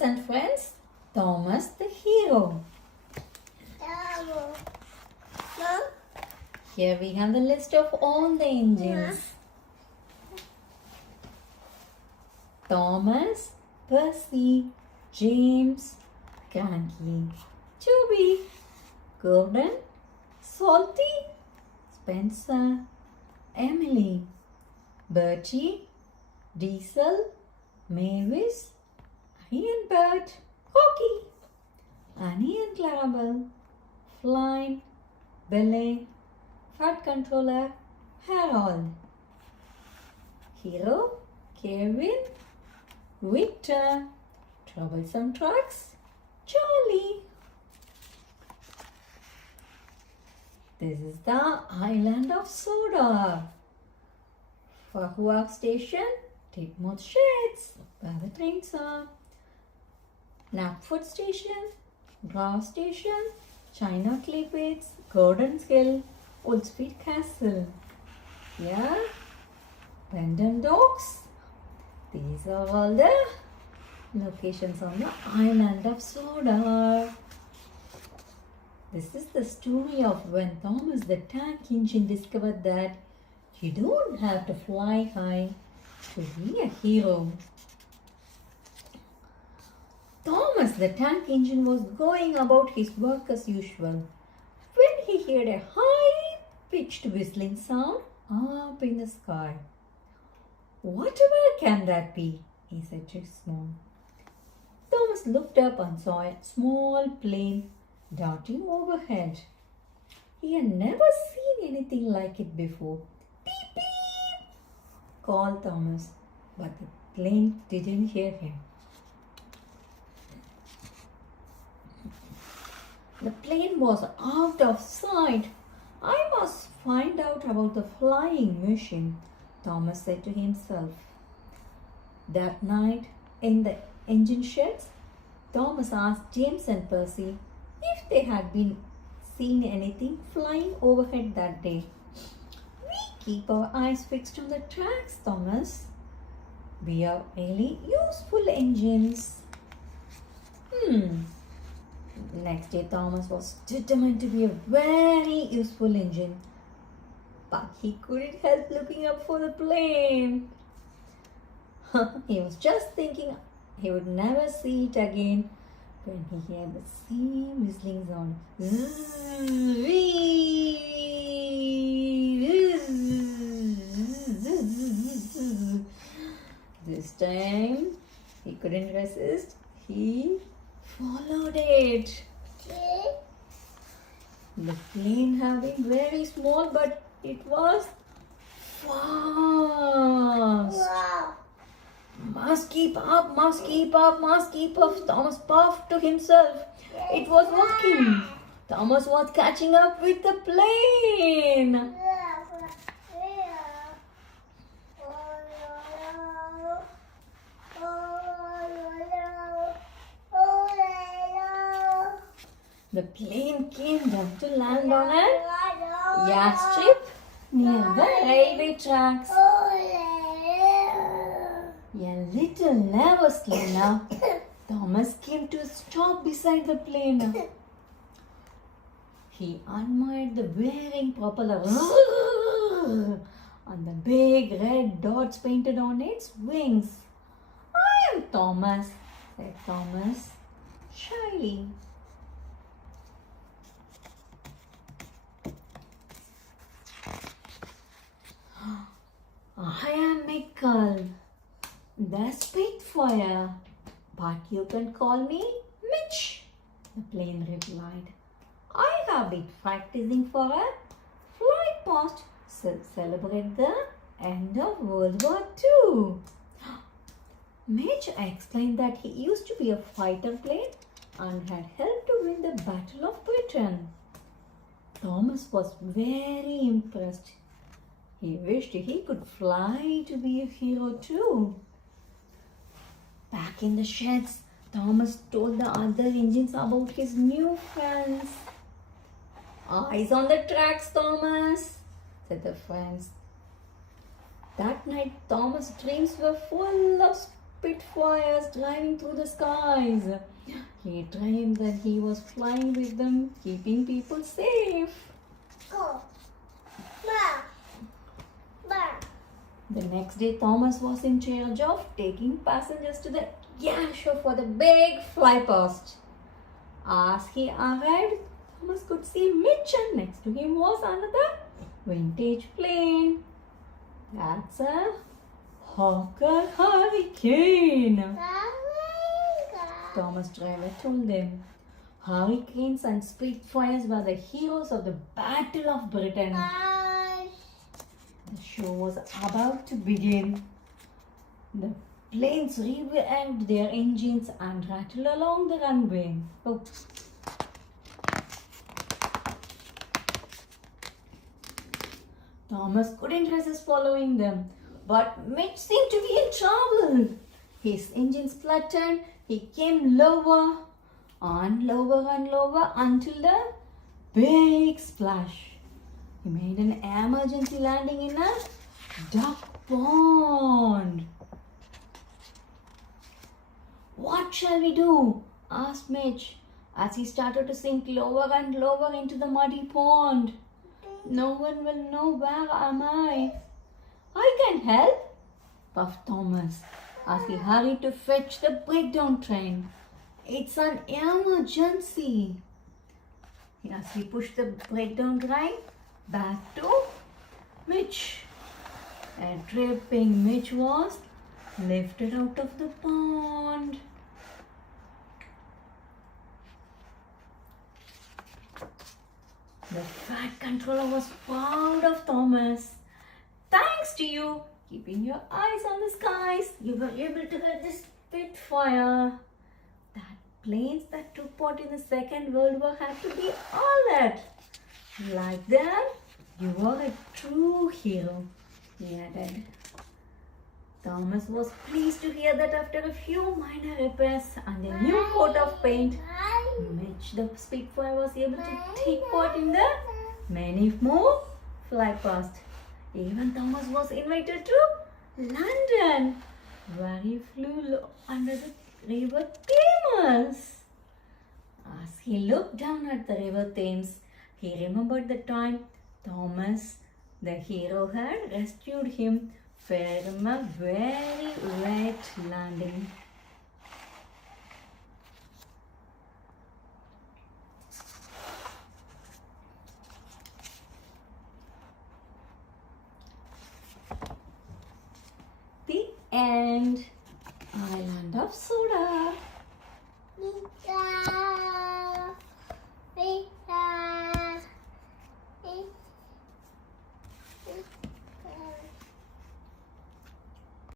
And friends, Thomas the hero. Here we have the list of all the engines. Thomas, Percy, James, Cranky, Toby, Gordon, Salty, Spencer, Emily, Bertie, Diesel, Mavis, Ian Bert, Corky, Annie and Clarabelle, Flynn, Billy, Fat Controller, Harold, Hero, Kevin, Victor, Troublesome Trucks, Charlie. This is the island of Sodor. Fahuak Station, Titmouth Sheds, where the trains are. Knapford Station, Grass Station, China Clay Pits, Gordon's Hill, Woolsford Castle. Yeah, Pendant Docks. These are all the locations on the island of Sodor. This is the story of when Thomas the Tank Engine discovered that you don't have to fly high to be a hero. Thomas the Tank Engine was going about his work as usual when he heard a high-pitched whistling sound up in the sky. "Whatever can that be?" he said to his mom. Thomas looked up and saw a small plane darting overhead. He had never seen anything like it before. "Beep, beep," called Thomas, but the plane didn't hear him. The plane was out of sight. "I must find out about the flying machine," Thomas said to himself. That night, in the engine sheds, Thomas asked James and Percy if they had been seen anything flying overhead that day. "We keep our eyes fixed on the tracks, Thomas. We are really useful engines." Next day, Thomas was determined to be a very useful engine, but he couldn't help looking up for the plane. He was just thinking he would never see it again when he heard the same whistling sound. This time he couldn't resist. He followed it. The plane had been very small, but it was fast. Wow. Must keep up, must keep up, must keep up. Thomas puffed to himself. It was working. Thomas was catching up with the plane. The plane came down to land on a yacht strip near the railway tracks. A little nervously now, Thomas came to a stop beside the plane. He admired the wearing propeller and the big red dots painted on its wings. "I am Thomas," said Thomas shyly. "I am Michael, the Spitfire, but you can call me Mitch," the plane replied. "I have been practicing for a flight past to celebrate the end of World War II. Mitch explained that he used to be a fighter plane and had helped to win the Battle of Britain. Thomas was very impressed. He wished he could fly to be a hero too. Back in the sheds, Thomas told the other engines about his new friends. "Eyes on the tracks, Thomas," said the friends. That night, Thomas' dreams were full of spitfires driving through the skies. He dreamed that he was flying with them, keeping people safe. The next day, Thomas was in charge of taking passengers to the air show for the big fly past. As he arrived, Thomas could see Mitch, and next to him was another vintage plane. That's a Hawker Hurricane. Thomas driver told them. Hurricanes and Spitfires were the heroes of the Battle of Britain. The show was about to begin. The planes revved their engines and rattled along the runway. Oh. Thomas couldn't resist following them, but Mitch seemed to be in trouble. His engine spluttered. He came lower and lower until the big splash. He made an emergency landing in a duck pond. What shall we do? Asked Mitch as he started to sink lower and lower into the muddy pond. No one will know where am I. I can help, puffed Thomas as he hurried to fetch the breakdown train. It's an emergency. As he pushed the breakdown train back to Mitch. A dripping Mitch was lifted out of the pond. The fat controller was proud of Thomas. Thanks to you, keeping your eyes on the skies, you were able to get this Spitfire. That planes that took part in the Second World War had to be all that. Like that, you are a true hero, he added. Thomas was pleased to hear that after a few minor repairs and a new coat of paint, Mitch the Spitfire was able to take part in the many more fly past. Even Thomas was invited to London, where he flew under the river Thames. As he looked down at the river Thames, he remembered the time Thomas, the hero, had rescued him from a very wet landing.